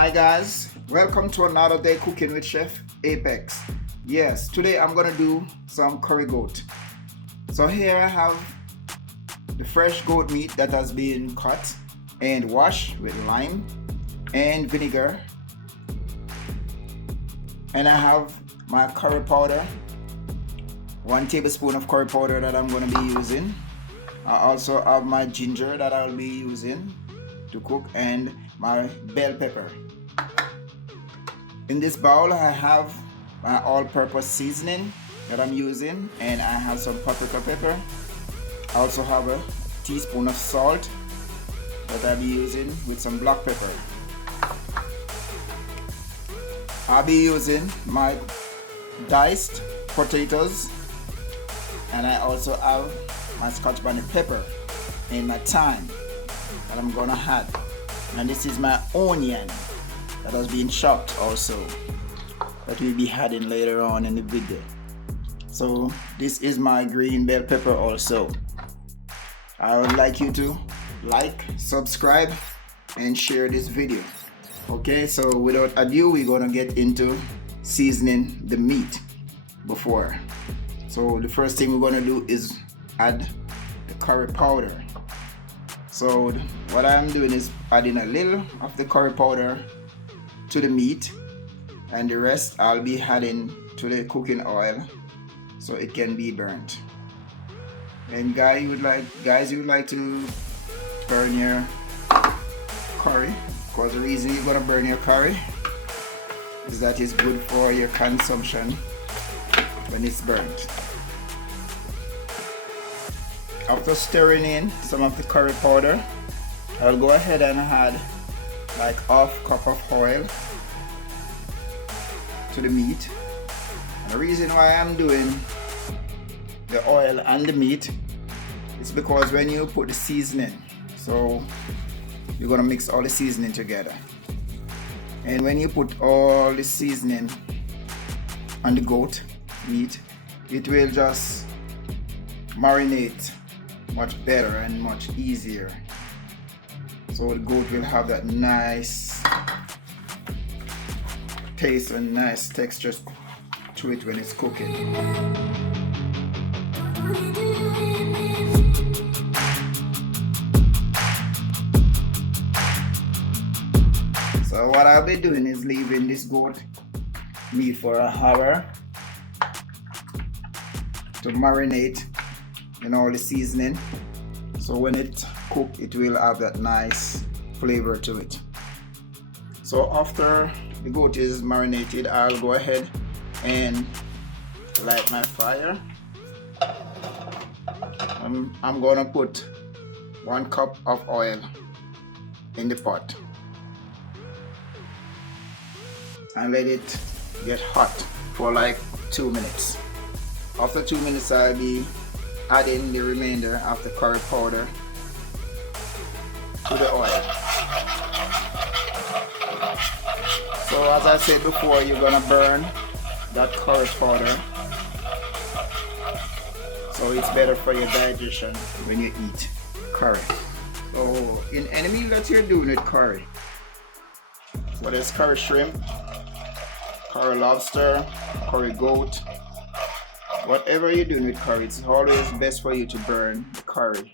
Hi guys, welcome to another day cooking with Chef Apex. Yes, today I'm gonna do some curry goat. So here I have the fresh goat meat that has been cut and washed with lime and vinegar. And I have my curry powder, 1 tablespoon of curry powder that I'm gonna be using. I also have my ginger that I'll be using to cook and my bell pepper. In this bowl I have my all-purpose seasoning that I'm using, and I have some paprika pepper. I also have a teaspoon of salt that I'll be using with some black pepper. I'll be using my diced potatoes, and I also have my scotch bonnet pepper and my thyme that I'm gonna add, and this is my onion that has been chopped also that we'll be adding later on in the video. So this is my green bell pepper also. I would like you to like, subscribe and share this video. Okay, so without ado, we're gonna get into seasoning the meat before. So the first thing we're gonna do is add the curry powder. So what I'm doing is adding a little of the curry powder to the meat, and the rest I'll be adding to the cooking oil so it can be burnt. And guys, you would like to burn your curry, because the reason you're gonna burn your curry is that it's good for your consumption when it's burnt. After stirring in some of the curry powder, I'll go ahead and add like half cup of oil to the meat. And the reason why I'm doing the oil and the meat is because when you put the seasoning, so you're gonna mix all the seasoning together, and when you put all the seasoning on the goat meat, it will just marinate much better and much easier. So the goat will have that nice taste and nice texture to it when it's cooking. So what I'll be doing is leaving this goat meat for an hour to marinate in all the seasoning, so when it cooks it will have that nice flavor to it. So after the goat is marinated, I'll go ahead and light my fire. I'm gonna put 1 cup of oil in the pot and let it get hot for like 2 minutes. After 2 minutes, I'll be adding the remainder of the curry powder to the oil. So as I said before, you're gonna burn that curry powder, so it's better for your digestion when you eat curry. So in any meal that you're doing with curry, whether it's curry shrimp, curry lobster, curry goat, whatever you're doing with curry, it's always best for you to burn the curry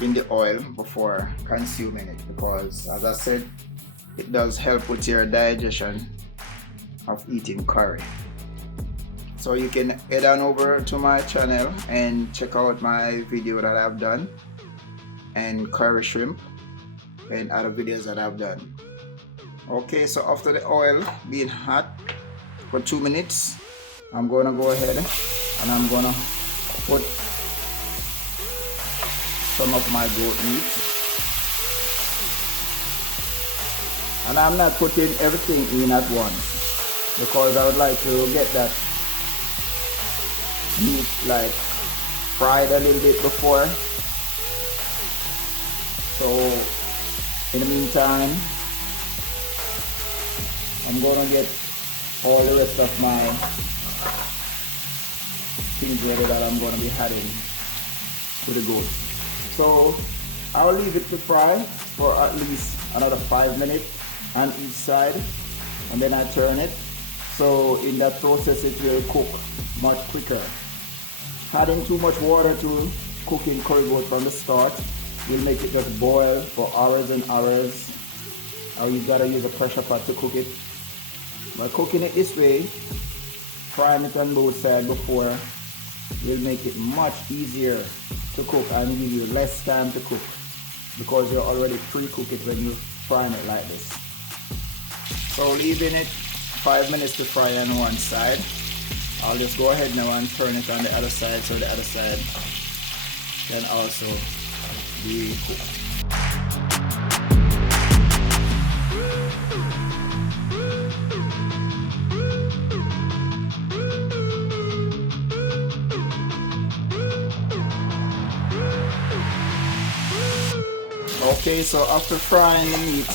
in the oil before consuming it, because as I said, it does help with your digestion of eating curry. So you can head on over to my channel and check out my video that I've done, and curry shrimp and other videos that I've done. Okay, so after the oil being hot for 2 minutes, I'm gonna go ahead and I'm gonna put some of my goat meat, and I'm not putting everything in at once because I would like to get that meat like fried a little bit before. So in the meantime, I'm gonna get all the rest of my things ready that I'm gonna be adding to the goat. So I'll leave it to fry for at least another 5 minutes on each side, and then I turn it. So in that process it will cook much quicker. Adding too much water to cooking curry goat from the start will make it just boil for hours and hours, or you gotta use a pressure pot to cook it. By cooking it this way, frying it on both sides before, will make it much easier to cook and give you less time to cook, because you already pre-cook it when you're frying it like this. So leaving it 5 minutes to fry on one side, I'll just go ahead now and turn it on the other side so the other side can also be cooked. Okay, so after frying the meat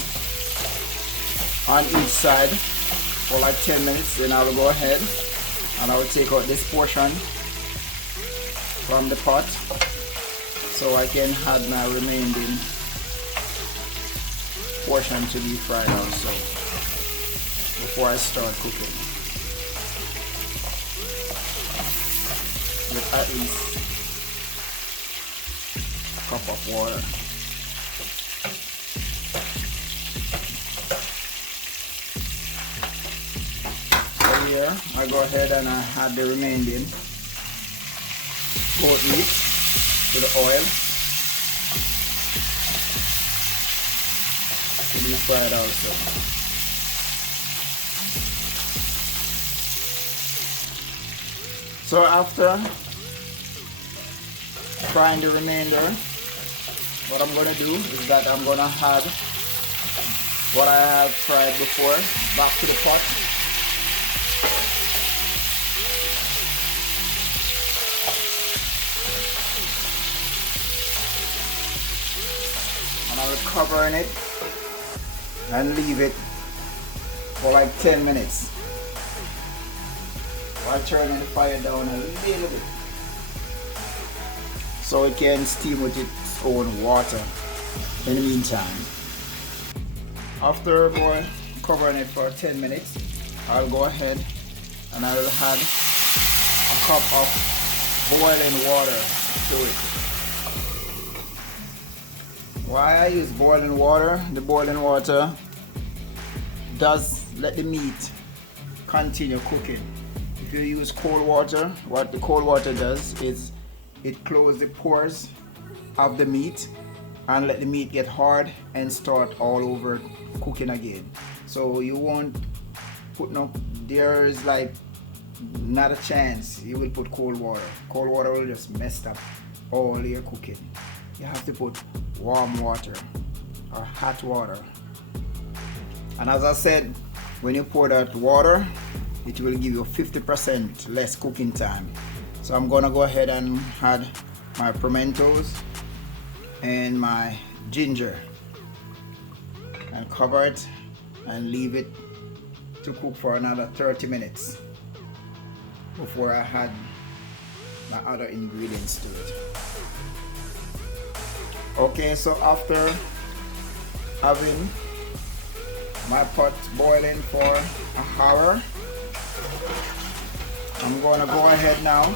on each side for like 10 minutes, then I will go ahead and I will take out this portion from the pot so I can add my remaining portion to be fried also before I start cooking, with at least a cup of water. Here I go ahead and I add the remaining goat meat to the oil to be fried also. So after frying the remainder, what I'm gonna do is that I'm gonna add what I have fried before back to the pot. And I will cover in it and leave it for like 10 minutes while turning the fire down a little bit so it can steam with its own water in the meantime. After covering it for 10 minutes, I'll go ahead and I will add a cup of boiling water to it. Why I use boiling water? The boiling water does let the meat continue cooking. If you use cold water, what the cold water does is it closes the pores of the meat and let the meat get hard and start all over cooking again. So you won't put there is like not a chance you will put cold water. Cold water will just mess up all your cooking. You have to put warm water or hot water. And as I said, when you pour that water, it will give you 50% less cooking time. So I'm gonna go ahead and add my pimentos and my ginger and cover it and leave it to cook for another 30 minutes before I add my other ingredients to it. Okay, so after having my pot boiling for an hour, I'm gonna go ahead now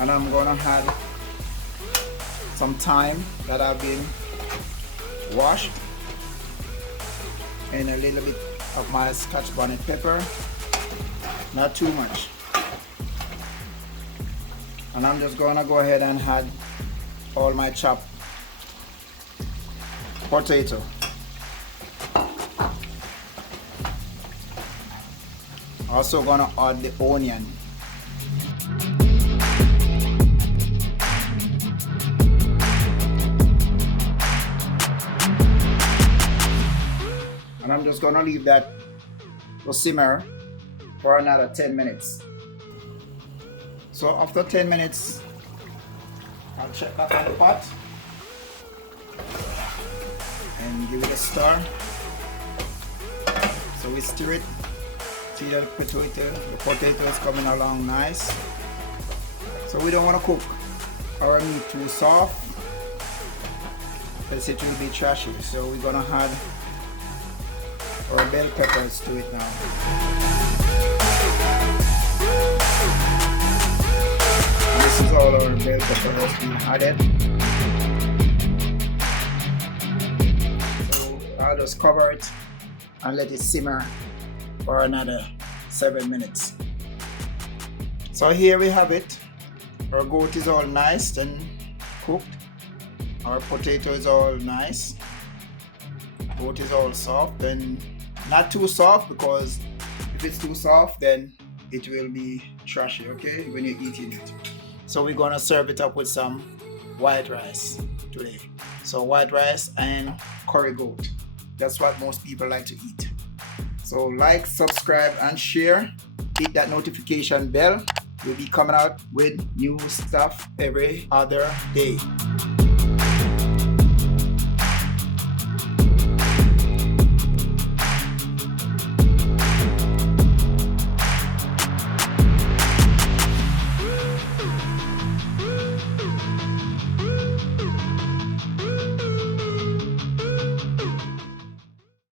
and I'm gonna add some thyme that I've been washed and a little bit of my Scotch bonnet pepper, not too much. And I'm just gonna go ahead and add all my chopped potato. Also gonna add the onion. And I'm just gonna leave that to simmer for another 10 minutes. So after 10 minutes, I'll check back on the pot and give it a stir. So we stir it. See that the potato is coming along nice. So we don't want to cook our meat too soft else it will be trashy. So we're gonna add our bell peppers to it now. And this is all our bell peppers being added. So I'll just cover it and let it simmer for another 7 minutes. So here we have it. Our goat is all nice and cooked. Our potato is all nice. Goat is all soft and not too soft, because if it's too soft then it will be trashy, okay, when you're eating it. So we're gonna serve it up with some white rice today. So white rice and curry goat. That's what most people like to eat. So like, subscribe and share. Hit that notification bell. We'll be coming out with new stuff every other day.